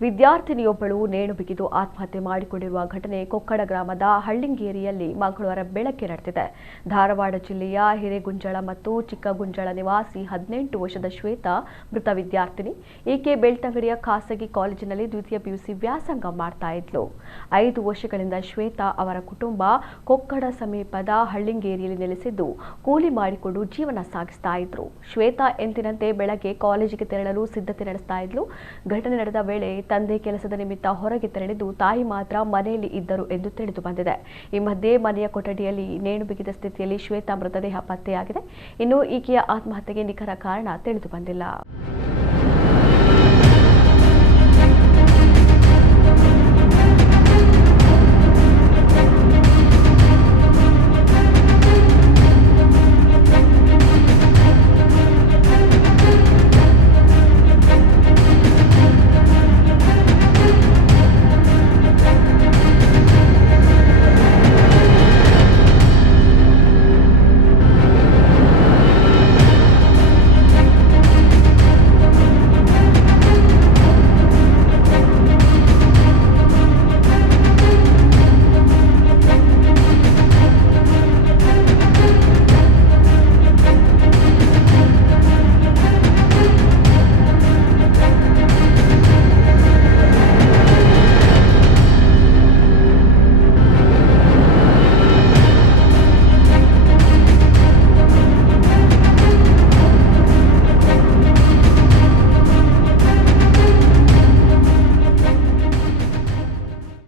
ವಿದ್ಯಾರ್ಥಿನಿಯೊಬ್ಬಳು ನೇಣು ಬಿಗಿದು ಆತ್ಮಹತ್ಯೆ ಮಾಡಿಕೊಂಡಿರುವ ಘಟನೆ ಕೊಕ್ಕಡ ಗ್ರಾಮದ ಹಳ್ಳಿಂಗೇರಿಯಲ್ಲಿ ಮಂಗಳವಾರ ಬೆಳಗ್ಗೆ ನಡೆದಿದೆ. ಧಾರವಾಡ ಜಿಲ್ಲೆಯ ಹಿರೇಗುಂಜಳ ಮತ್ತು ಚಿಕ್ಕಗುಂಜಳ ನಿವಾಸಿ 18 ವರ್ಷದ ಶ್ವೇತಾ ಮೃತ ವಿದ್ಯಾರ್ಥಿನಿ. ಈಕೆ ಬೆಳ್ತಂಗಡಿಯ ಖಾಸಗಿ ಕಾಲೇಜಿನಲ್ಲಿ ದ್ವಿತೀಯ ಪಿಯುಸಿ ವ್ಯಾಸಂಗ ಮಾಡ್ತಾ ಇದ್ಲು. 5 ವರ್ಷಗಳಿಂದ ಶ್ವೇತಾ ಅವರ ಕುಟುಂಬ ಕೊಕ್ಕಡ ಸಮೀಪದ ಹಳ್ಳಿಂಗೇರಿಯಲ್ಲಿ ನೆಲೆಸಿದ್ದು ಕೂಲಿ ಮಾಡಿಕೊಂಡು ಜೀವನ ಸಾಗಿಸ್ತಾ ಇದ್ರು. ಶ್ವೇತಾ ಎಂದಿನಂತೆ ಬೆಳಗ್ಗೆ ಕಾಲೇಜಿಗೆ ತೆರಳಲು ಸಿದ್ಧತೆ ನಡೆಸ್ತಾ ಇದ್ಲು. ಘಟನೆ ನಡೆದ ವೇಳೆ ತಂದೆ ಕೆಲಸದ ನಿಮಿತ್ತ ಹೊರಗೆ ತೆರಳಿದ್ದು ತಾಯಿ ಮಾತ್ರ ಮನೆಯಲ್ಲಿ ಇದ್ದರು ಎಂದು ತಿಳಿದು ಬಂದಿದೆ. ಈ ಮಧ್ಯೆ ಮನೆಯ ಕೊಠಡಿಯಲ್ಲಿ ನೇಣು ಬಿಗಿದ ಸ್ಥಿತಿಯಲ್ಲಿ ಶ್ವೇತಾ ಮೃತದೇಹ ಪತ್ತೆಯಾಗಿದೆ. ಇನ್ನು ಈಕೆಯ ಆತ್ಮಹತ್ಯೆಗೆ ನಿಖರ ಕಾರಣ ತಿಳಿದು ಬಂದಿಲ್ಲ.